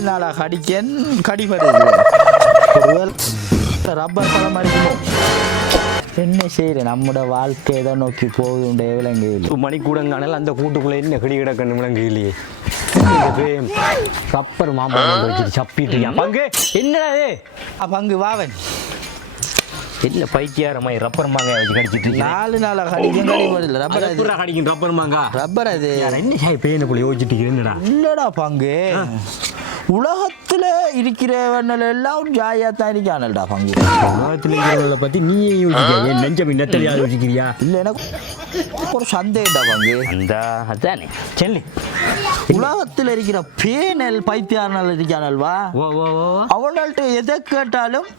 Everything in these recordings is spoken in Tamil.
4 நாளாக கடிக்கன் கடிபடுது ஒருவேளை ரப்பர் பழம் அடிக்குமோ என்ன செய்யற நம்மட வாழ்க்கை ஏதோ நோக்கி போகுது விலங்கையில் மணி கூடங்கானால அந்த கூட்டுக்குள்ள என்ன கிடி கிடக்கணும் விலங்கையிலேயே ரப்பர் மாம்பழம் வச்சுட்டு சப்பிட்டு பங்கு என்னது பங்கு வாவன் இல்ல பைத்தியாரமாய் ரப்பர் மாங்காய் வச்சு கடிச்சிட்டு 4 நாளாக கடிக்கும் கடிபடுது ரப்பர் கடிக்கும் ரப்பர் மாங்கா ரப்பர் அது என்ன பேன போல யோசிச்சுட்டு என்னடா இல்லடா பங்கு உலகத்துல இருக்கிறவன் எல்லாம் ஜாலியா தான் இருக்கானல்டா பங்கு உலகத்துல இருக்கிறவங்கள பத்தி நீயே யோசிக்கிறியா நெஞ்சம் நெத்தலியா யோசிக்கிறியா இல்ல எனக்கு ஒரு சந்தேகம்டா பங்கு அந்த அதானே சொல்லு உலகத்துல இருக்கிற பேனல் பைத்தியாரனால் இருக்கானல்வா அவங்கள்ட்ட எதை கேட்டாலும்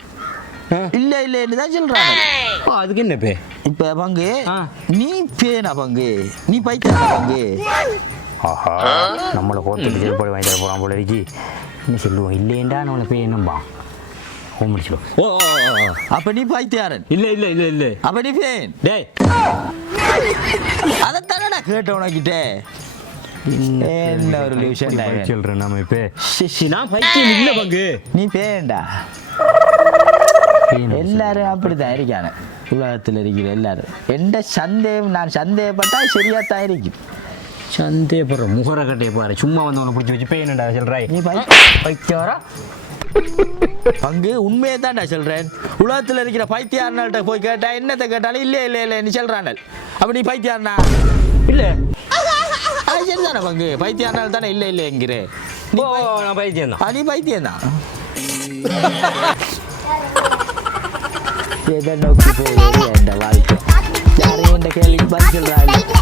இல்ல இல்லன்னு தான் சொல்றாங்க அதுக்கு என்ன பே இப்ப பங்கு நீ பேனா பங்கு நீ பைத்தியாரா பங்கு ஆஹா நம்மளை கோர்த்துட்டு செருப்பாடு வாங்கி தர போகிறான் போல இருக்கு என்ன சொல்லுவோம் இல்லைண்டா நம்மளை போய் என்னம்பா ஹோம் முடிச்சிடுவோம் அப்ப நீ பைத்தியாரன் இல்லை இல்லை இல்லை இல்லை அப்ப நீ பேன் டேய் அதைத்தானே நான் கேட்டேன் உனக்கிட்ட என்ன ஒரு விஷயம் சொல்கிறேன் நம்ம இப்போ நான் பைத்தியம் இல்லை பங்கு நீ பேன்டா எல்லாரும் அப்படித்தான் இருக்கானு உலகத்தில் இருக்கிற எல்லாரும் எந்த சந்தேகம் நான் சந்தேகப்பட்டா சரியாத்தான் இருக்கும் சந்தேகப்படுற முகர கட்டையை பாரு சும்மா வந்து உன்னை பிடிச்சி வச்சு போய் என்னடா சொல்றாய் நீ பைத்தியாரா பங்கு உண்மையை தான்டா சொல்றேன் உலகத்தில் இருக்கிற பைத்தியாரனால்கிட்ட போய் கேட்டா என்னத்தை கேட்டாலும் இல்லை இல்லை இல்லை நீ சொல்றானல் அப்ப நீ பைத்தியாரனா இல்லை அது சரிதானே பங்கு பைத்தியாரனால் தானே இல்லை இல்லை என்கிற நான் பைத்தியம் தான் நீ பைத்தியம் தான் எதை நோக்கி போகுது என் வாழ்க்கை யாரையும் என் கேள்விக்கு பதில் சொல்றாங்க